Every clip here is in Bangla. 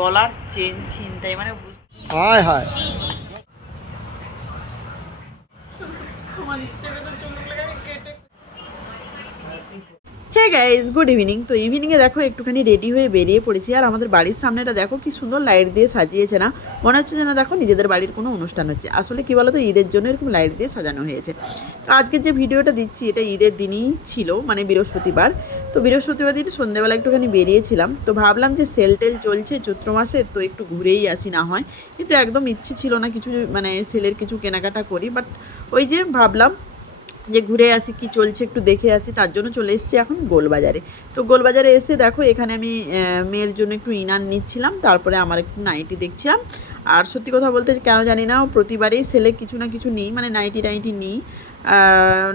গলার চেন ছিনতাই মানে বুঝতে হায় হায়। আমার ইচ্ছে হে গাইজ গুড ইভিনিং তো ইভিনিংয়ে দেখো, একটুখানি রেডি হয়ে বেরিয়ে পড়েছি। আর আমাদের বাড়ির সামনেটা দেখো, কি সুন্দর লাইট দিয়ে সাজিয়েছে না? মনে হচ্ছে যেন দেখো, নিজেদের বাড়ির কোনো অনুষ্ঠান হচ্ছে। আসলে কি বলতো, ঈদের জন্য এরকম লাইট দিয়ে সাজানো হয়েছে। তো আজকের যে ভিডিওটা দিচ্ছি, এটা ঈদের দিনই ছিল মানে বৃহস্পতিবার। তো বৃহস্পতিবার দিন সন্ধ্যেবেলা একটুখানি বেরিয়েছিলাম। তো ভাবলাম যে সেল টেল চলছে, চৈত্র মাসের, তো একটু ঘুরেই আসি, না হয়। কিন্তু একদম ইচ্ছে ছিল না কিছু মানে সেলের কিছু কেনাকাটা করি। বাট ওই যে ভাবলাম যে ঘুরে আসি, কি চলছে একটু দেখে আসি, তার জন্য চলে এসেছি এখন গোলবাজারে। তো গোলবাজারে এসে দেখো, এখানে আমি মেয়ের জন্য একটু ইনার নিচ্ছিলাম, তারপরে আমার একটু নাইটি দেখছিলাম। আর সত্যি কথা বলতে কেন জানি না প্রতিবারেই সেলে কিছু না কিছু নিই মানে নাইটি নাইটি নিই।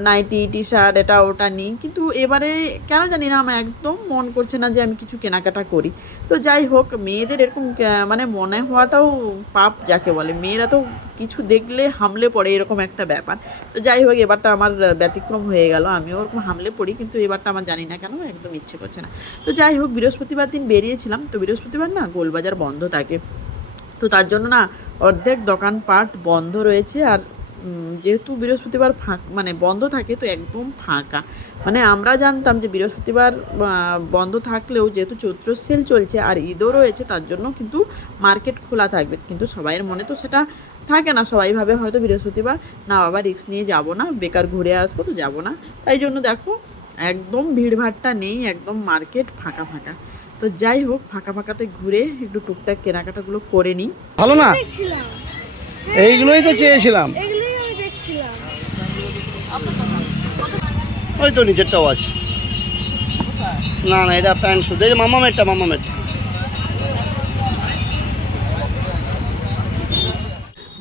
নাইটি টি শার্ট এটা ওটা নিই। কিন্তু এবারে কেন জানি না, আমার একদম মন করছে না যে আমি কিছু কেনাকাটা করি। তো যাই হোক, মেয়েদের এরকম মানে মনে হওয়াটাও পাপ যাকে বলে। মেয়েরা তো কিছু দেখলে হামলে পড়ে, এরকম একটা ব্যাপার। তো যাই হোক, এবারটা আমার ব্যতিক্রম হয়ে গেল। আমিও ওরকম হামলে পড়ি, কিন্তু এবারটা আমার জানি না কেন, একদম ইচ্ছে করছে না। তো যাই হোক, বৃহস্পতিবার দিন বেরিয়েছিলাম। তো বৃহস্পতিবার না, গোলবাজার বন্ধ থাকে। তো তার জন্য না, অর্ধেক দোকানপাট বন্ধ রয়েছে। আর যেহেতু বৃহস্পতিবার ফাঁক মানে বন্ধ থাকে তো একদম ফাঁকা। মানে আমরা জানতাম যে বৃহস্পতিবার বন্ধ থাকলেও যেহেতু চৈত্র সেল চলছে আর ঈদও রয়েছে, তার জন্য কিন্তু মার্কেট খোলা থাকবে। কিন্তু সবাইয়ের মনে তো সেটা থাকে না, সবাই ভাবে হয়তো বৃহস্পতিবার, না বাবা রিক্স নিয়ে যাব না, বেকার ঘুরে আসব তো যাব না। তাই জন্য দেখো, একদম ভিড়ভাড়টা নেই, একদম মার্কেট ফাঁকা ফাঁকা। তো যাই হোক, ফাঁকা ফাঁকাতে ঘুরে একটু টুকটাক কেনাকাটাগুলো করে নিই। ভালো না? এইগুলোই তো চেয়েছিলাম। ওই তো নিচেরটাও আছে। না না, এটা প্যান্ট শুধু এই যে মামা মেটটা মামা মেটটা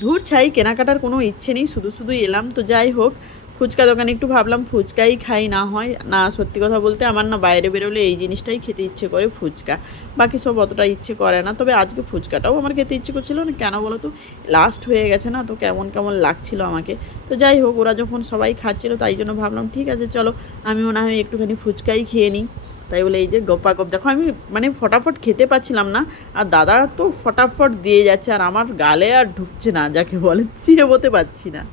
ধূর ছাই, কেনাকাটার কোনো ইচ্ছে নেই, শুধু শুধু এলাম। তো যাই হোক ফুচকা দোকানে একটু ভাবলাম ফুচকাই খাই, না হয়, না সত্যি কথা বলতে আমার না বাইরে বেরোলে এই জিনিসটাই খেতে ইচ্ছে করে ফুচকা। বাকি সব অতটা ইচ্ছে করে না, তবে আজকে ফুচকাটাও আমার খেতে ইচ্ছে করছিল না, কেন বলো তো? লাস্ট হয়ে গেছে না, তো কেমন কেমন লাগছিল আমাকে। তো যাই হোক, ওরা যখন সবাই খাচ্ছিল, তাই জন্য ভাবলাম, ঠিক আছে, চলো আমি মনে হয় একটুখানি ফুচকাই খেয়ে নিই। তাই বলে এই যে গপ্পা গপ দেখো আমি মানে ফটাফট খেতে পাচ্ছিলাম না, আর দাদা তো ফটাফট দিয়ে যাচ্ছে, আর আমার গালে আর ঢুকছে না, যাকে বলে চিড়ে বতে পারছি না।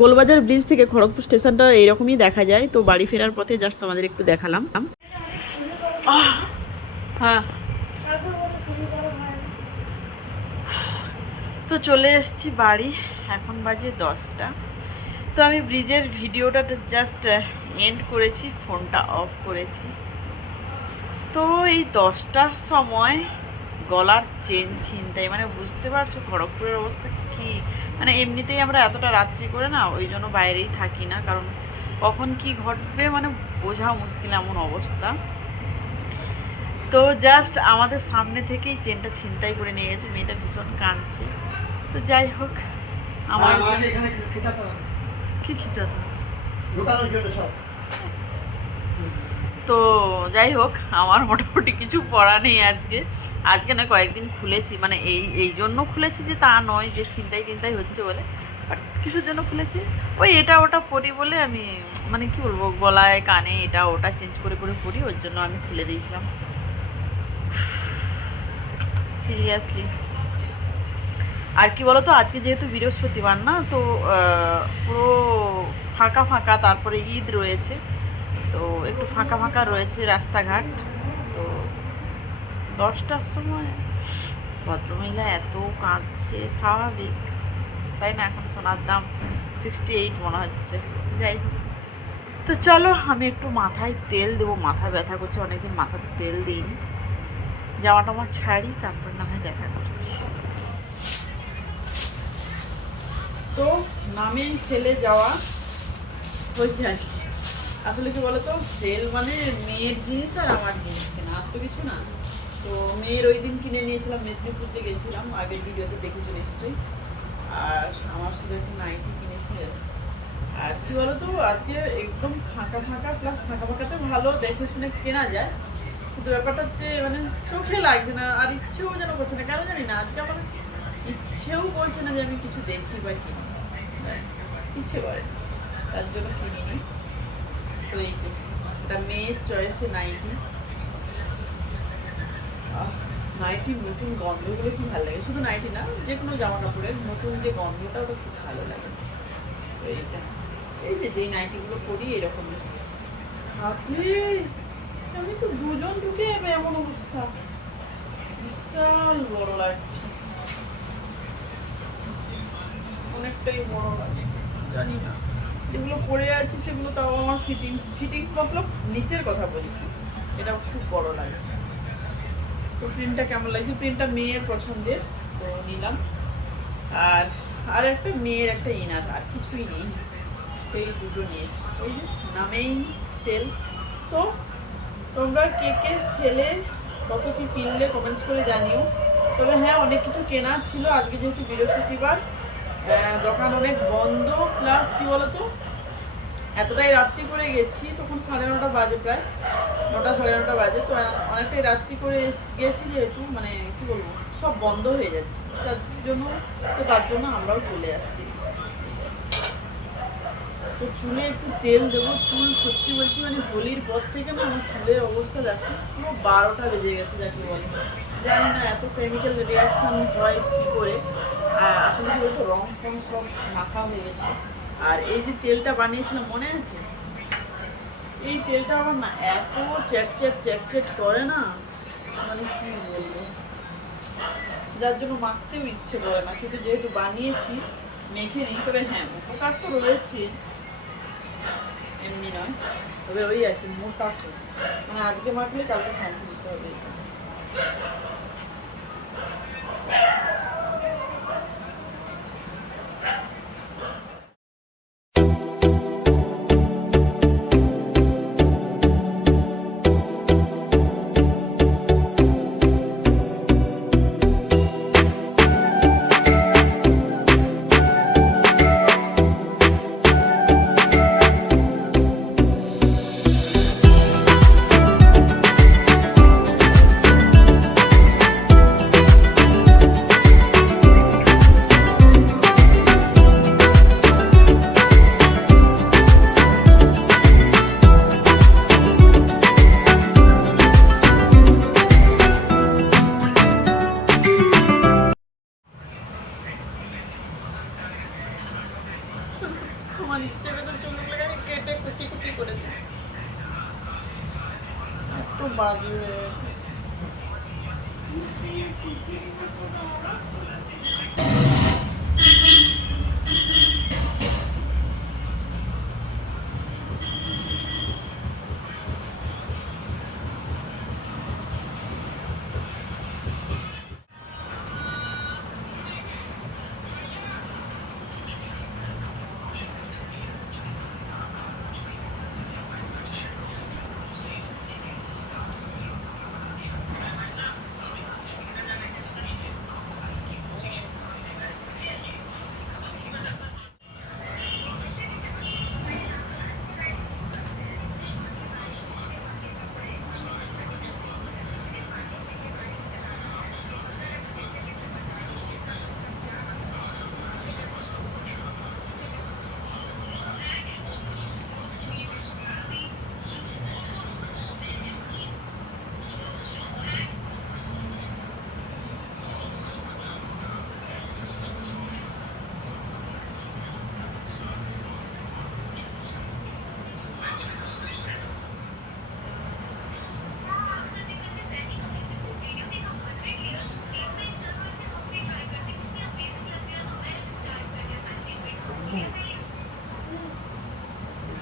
গোলবাজার ব্রিজ থেকে খড়গপুর স্টেশনটা এইরকমই দেখা যায়। তো বাড়ি ফেরার পথে জাস্ট তোমাদের একটু দেখালাম। হ্যাঁ। তো চলে এসেছি বাড়ি, এখন বাজে দশটা। তো আমি ব্রিজের ভিডিওটা জাস্ট এন্ড করেছি, ফোনটা অফ করেছি। তো এই দশটার সময় গলার চেন ছিনতাই মানে বুঝতে পারছ খড়গপুরের অবস্থা কি? মানে এমনিতেই আমরা এতটা রাত্রি করে না ওই জন্য বাইরেই থাকি না কারণ কখন কি ঘটবে মানে বোঝা মুশকিল এমন অবস্থা। তো জাস্ট আমাদের সামনে থেকেই চেনটা ছিনতাই করে নিয়ে গেছে মেয়েটা ভীষণ কাঁদছে। তো যাই হোক আমার কি খিচাতে হবে? তো যাই হোক, আমার মোটামুটি কিছু পড়া নেই আজকে। আজকে না কয়েকদিন খুলেছি মানে এই এই জন্য খুলেছি যে তা নয় যে ছিনতাই চিন্তাই হচ্ছে বলে। বাট কিসের জন্য খুলেছি। ওই এটা ওটা পড়ি বলে আমি মানে কি বলব, গলায়, কানে এটা ওটা চেঞ্জ করে করে পড়ি, ওর জন্য আমি খুলে দিয়েছিলাম। সিরিয়াসলি আর কি বলতো, আজকে যেহেতু বৃহস্পতিবার না, তো পুরো ফাঁকা ফাঁকা, তারপরে ঈদ রয়েছে। তো একটু ফাঁকা ফাঁকা রয়েছে রাস্তাঘাট। তো দশটার সময় ভদ্রমহিলা এত কাঁদছে, স্বাভাবিক। তাই না? এখন সোনার দাম সিক্সটি এইট মনে হচ্ছে। যাই তো চলো, আমি একটু মাথায় তেল দেবো। মাথা ব্যথা করছে, অনেকদিন মাথাতে তেল দিইনি। জামাটা আমার ছাড়ি, তারপর না হয় দেখা করছি। তো নামেই ছেলে যাওয়া। আর কি। আসলে কি বলতো সেল মানে মেয়ের জিনিস আর আমার জিনিস কেনা, আর তো কিছু না। তো মেয়ের ওই দিন কিনে নিয়েছিলাম, মেদিনীপুর যে গেছিলাম, আগের ভিডিওতে দেখেছ নিশ্চয়ই আর আমার শুধু একটু নাইটি কিনেছি। আর কি বলতো, আজকে একদম ফাঁকা ফাঁকা প্লাস ফাঁকা ফাঁকাতে ভালো দেখে শুনে কেনা যায়। কিন্তু ব্যাপারটা হচ্ছে মানে চোখে লাগছে না, আর ইচ্ছেও যেন করছে না। কেন জানি না, আজকে আমার ইচ্ছেও করছে না যে আমি কিছু দেখি বা কিনি। ইচ্ছে করে, তার জন্য কিনিনি। তো এই যে এটা মেয়ের চয়েসে নাইটি নাইটির নতুন গন্ধগুলো খুব ভালো লাগে? শুধু নাইটি না যে কোনো জামা কাপড়ের নতুন যে গন্ধটা ওটা খুব ভালো লাগে। তো এইটা। এই যে যেই নাইটিগুলো পরি এরকম আপনি আমি তো দুজন ঢুকে যাবে এমন অবস্থা। বিশাল বড় লাগছে। অনেকটাই বড় লাগে। জানি না। যেগুলো পরে আছে সেগুলো তাও আমার ফিটিংস ফিটিংস মতলব নিচের কথা বলছি। এটা খুব বড় লাগছে। তো প্রিন্টটা কেমন লাগছে? প্রিন্টটা মেয়ের পছন্দের, তো নিলাম। আর আর একটা মেয়ের একটা ইনার আর কিছুই নেই। এই দুটো নিয়েছি। ওই নামেই সেল তো তোমরা কে কে সেলে কত কী কিনলে কমেন্টস করে জানিও। তবে হ্যাঁ অনেক কিছু কেনার ছিল। আজকে যেহেতু বৃহস্পতিবার দোকান অনেক বন্ধ প্লাস কি বলতো? এতটাই রাত্রি করে গেছি, তখন সাড়ে নটা বাজে প্রায়। নটা, সাড়ে নটা বাজে, তো অনেকটাই রাত্রি করে গেছি যেহেতু মানে কি বলব, সব বন্ধ হয়ে যাচ্ছে। তার জন্য, তো তার জন্য আমরাও চলে আসছি। তো চুলে একটু তেল দেবো, চুল সত্যি বলছি মানে হোলির পর থেকে না আমার চুলের অবস্থা দেখো, পুরো বারোটা বেজে গেছে, যাকে বলে। জানি না, এত কেমিক্যাল রিয়াকশান হয় কী করে। আসলে কি বলতো রং ফং সব মাখা হয়ে গেছে আর এই যে তেলটা বানিয়েছিলাম, মনে আছে? এই তেলটা আমার না এত চ্যাট চ্যাট চ্যাট চ্যাট করে না মানে কি বলব? যার জন্য মাখতেও ইচ্ছে করে না। কিন্তু যেহেতু বানিয়েছি, মেখে নিই, তবে হ্যাঁ উপকার তো রয়েছে। এমনি নয়, তবে ওই আর কি মোটা মানে আজকে মাখলে কালকে শান্তি দিতে হবে। আমার ইচ্ছে ভেতর চুলগুলোকে আমি কেটে কুচি কুচি করে দিই। একটু বাজবে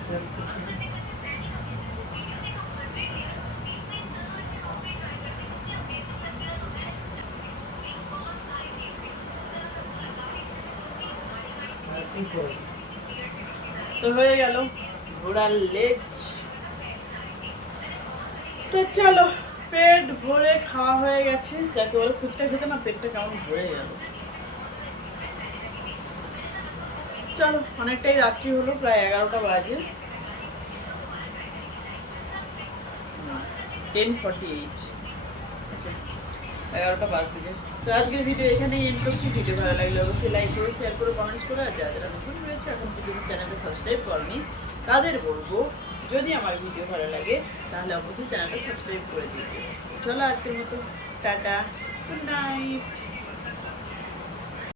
তো হয়ে গেল ঘোড়ার লেজ তো চলো পেট ভরে খাওয়া হয়ে গেছে, যাকে বলে ফুচকা খেতে না পেটটা কেমন ভরে গেল। চলো, অনেকটাই রাত্রি হলো, প্রায় এগারোটা বাজে। টেন ফর্টি এইট এগারোটা বাজ দিকে তো আজকের ভিডিও এখানেই এন্ড করছি। ভিডিও ভালো লাগলে অবশ্যই লাইক করো শেয়ার করে কমেন্টস করে। আর যারা যারা নতুন রয়েছে, এখন পর্যন্ত চ্যানেলটা সাবস্ক্রাইব করনি, তাদের বলব, যদি আমার ভিডিও ভালো লাগে, তাহলে অবশ্যই চ্যানেলটা সাবস্ক্রাইব করে দিতে চলো আজকের মতো। টাটা। Good night